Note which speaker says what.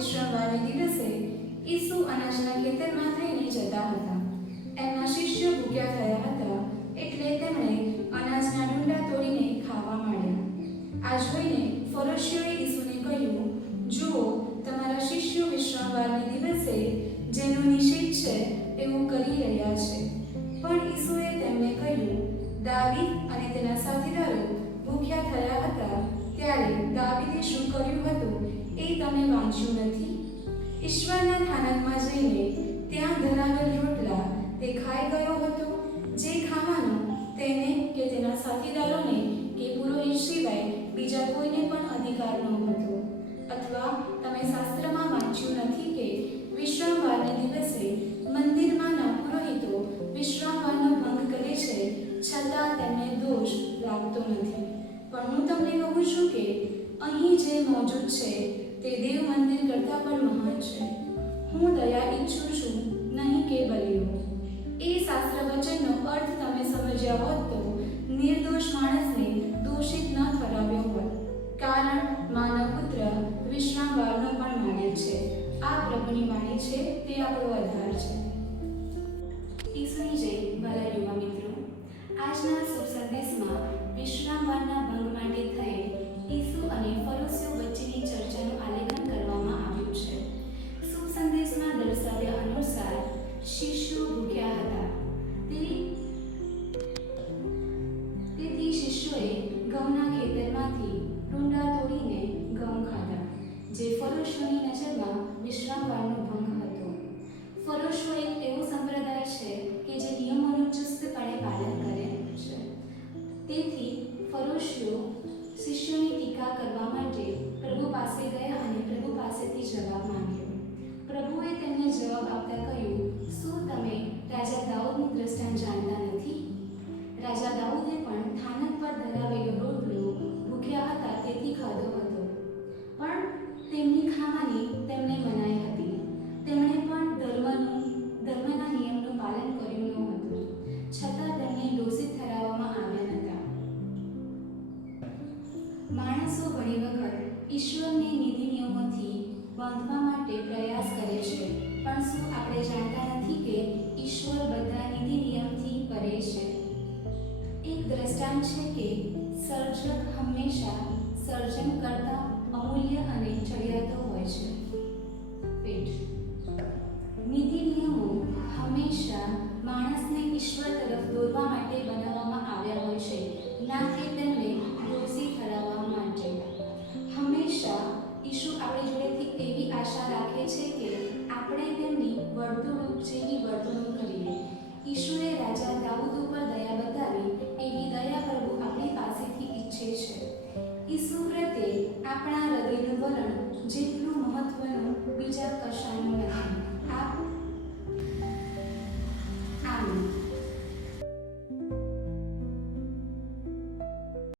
Speaker 1: વિશ્રામવારે દિવસે ઈસુ અનાજના ખેતરમાં થઈને જતા હતા. એમના શિષ્યો ભૂખ્યા થયા હતા એટલે તેમણે અનાજના ડુંડા તોડીને ખાવા માંડ્યા. આ જોઈને ફરોશીઓએ ઈસુને કહ્યું, જુઓ, તમારા શિષ્યો વિશ્રામવારને દિવસે જેનો નિષેધ છે એવું કરી રહ્યા છે. પણ ઈસુએ તેમને કહ્યું, દાવી અને તેના સાથીદારો ભૂખ્યા વાંચ્યું નથી. ઈશ્વરના થાનકમાં જઈને ત્યાં ધરાવેલ રોટલા તે ખાઈ ગયો હતો. જે ખાવાનું તેને કે તેના સાથીદારોને કે પુરોહિત સિવાય બીજા કોઈને પણ અધિકાર ન હતો. અથવા તમે શાસ્ત્રમાં વાંચ્યું નથી કે વિશ્રામવારને દિવસે મંદિરમાંના પુરોહિતો વિશ્રામવારનો ભંગ કરે છે છતાં તેમને દોષ લાગતો નથી. પણ હું તમને કહું છું કે અહીં જે મોજૂદ છે તે દેવ મંદિર કરતાં પણ મહાન છે. હું દયા ઈચ્છું છું, નહીં કે બલિયો એ શાસ્ત્ર વચનનો અર્થ તમે સમજ્યા હોત તો નિર્દોષ માણસને દોષિત ન ઠરાવ્યો હોત. કારણ માનવ પુત્ર વિશ્રામવારનો પણ માગે છે. આ પ્રભુની વાણી છે, તે આપણો આધાર છે. ઈસુની જય વાલા યુવા મિત્રો. આજના શુભ સંદેશમાં વિશ્રામવારના ભંગ માટે થયેલ ઈસુ અને ફરોશીઓ ફરોશો એક એવો સંપ્રદાય છે કે જે નિયમોનું ચુસ્તપણે પાલન કરે છે. તેથી ફરોશીઓ શિષ્યોની ટીકા કરવા માટે પ્રભુ પાસે ગયા અને પ્રભુ પાસેથી જવાબ માંગ્યો. પ્રભુએ તેમને જવાબ આપતા કહ્યું, શું તમે રાજા દાઉદનું દ્રષ્ટાંત જાણતા નથી? રાજા દાઉદે પણ થાનક પર ઘણી વખત ઈશ્વરની નીતિ નિયમોથી બાંધવા માટે પ્રયાસ કરે છે. પણ શું આપણે જાણતા નથી કે ઈશ્વર બધા નીતિ નિયમથી પરે છે? એક દ્રષ્ટાંત છે કે સર્જક હંમેશા સર્જન કરતા અમૂલ્ય અને ચડિયાતા વર્તણૂક જેવી વર્તણૂક કરીએ. ઈશ્વરે રાજા દાઉદ ઉપર દયા બતાવી, એવી દયા પ્રભુ આપણી પાસેથી ઈચ્છે છે. ઈસુ પ્રત્યે આપણા હૃદયનું વલણ જેટલું મહત્વનું બીજા કશાનું નથી.